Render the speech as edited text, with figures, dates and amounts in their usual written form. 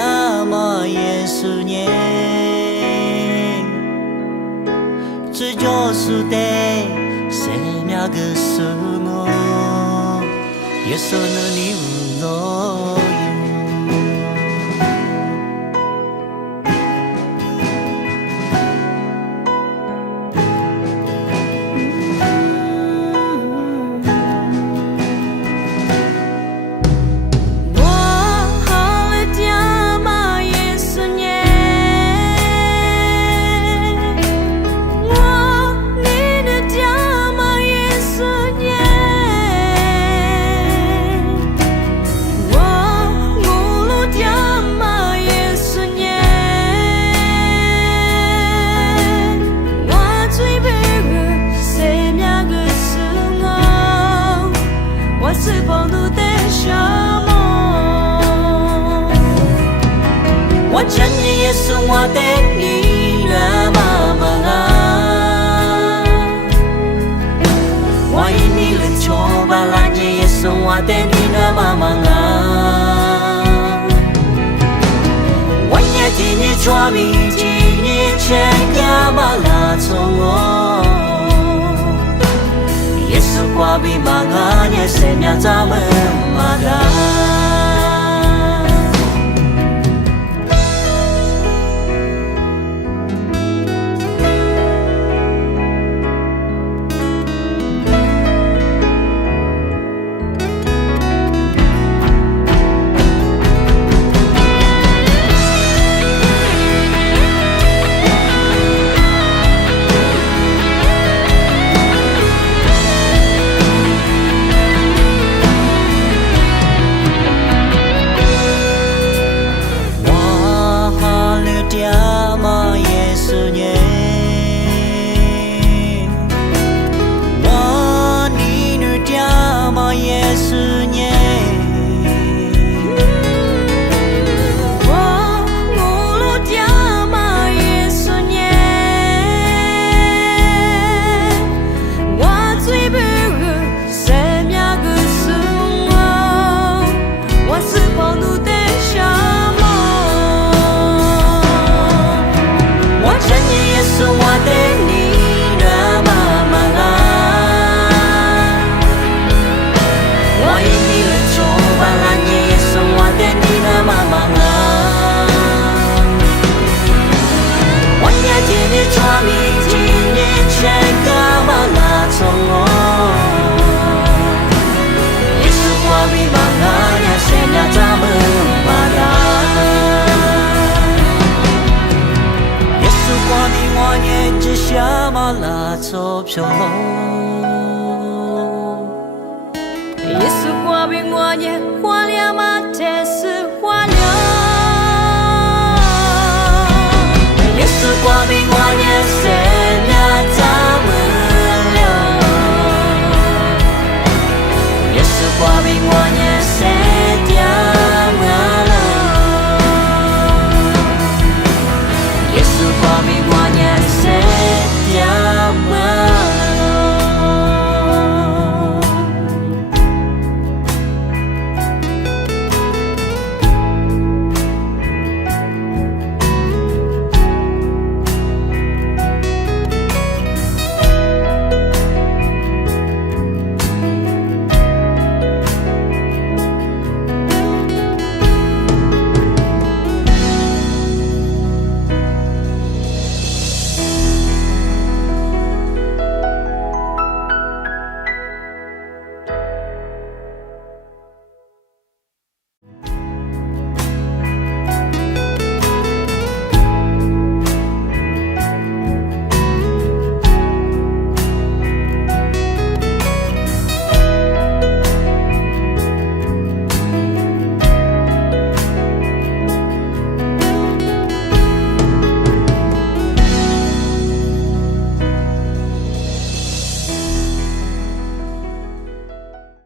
llama 예수님 주저수대 세미하그 승우 예수는 이울러요我真的耶稣，我的你那妈妈啊，我因你的求吧，拦着耶稣，我的你那妈妈啊，我也替你抓迷，替你全干嘛拉走我，耶稣挂比忙啊，也是秒咱们马达。llama 예수님 원인을 llama 예수님 원으로 llama 예수님 와주이브르 세미야그 승워 와스번우 대샤我的你的妈妈啊，我因你的求吧，拦着耶稣，我的你的妈妈啊，我也替你抓迷，替你全干嘛拉走我，耶稣我比忙啊，也是要咱们马达。我念着什么拉走飘落？耶稣挂比我念花了嘛，这是花了。耶稣挂比我念谁呀咱们了？耶稣挂比我念。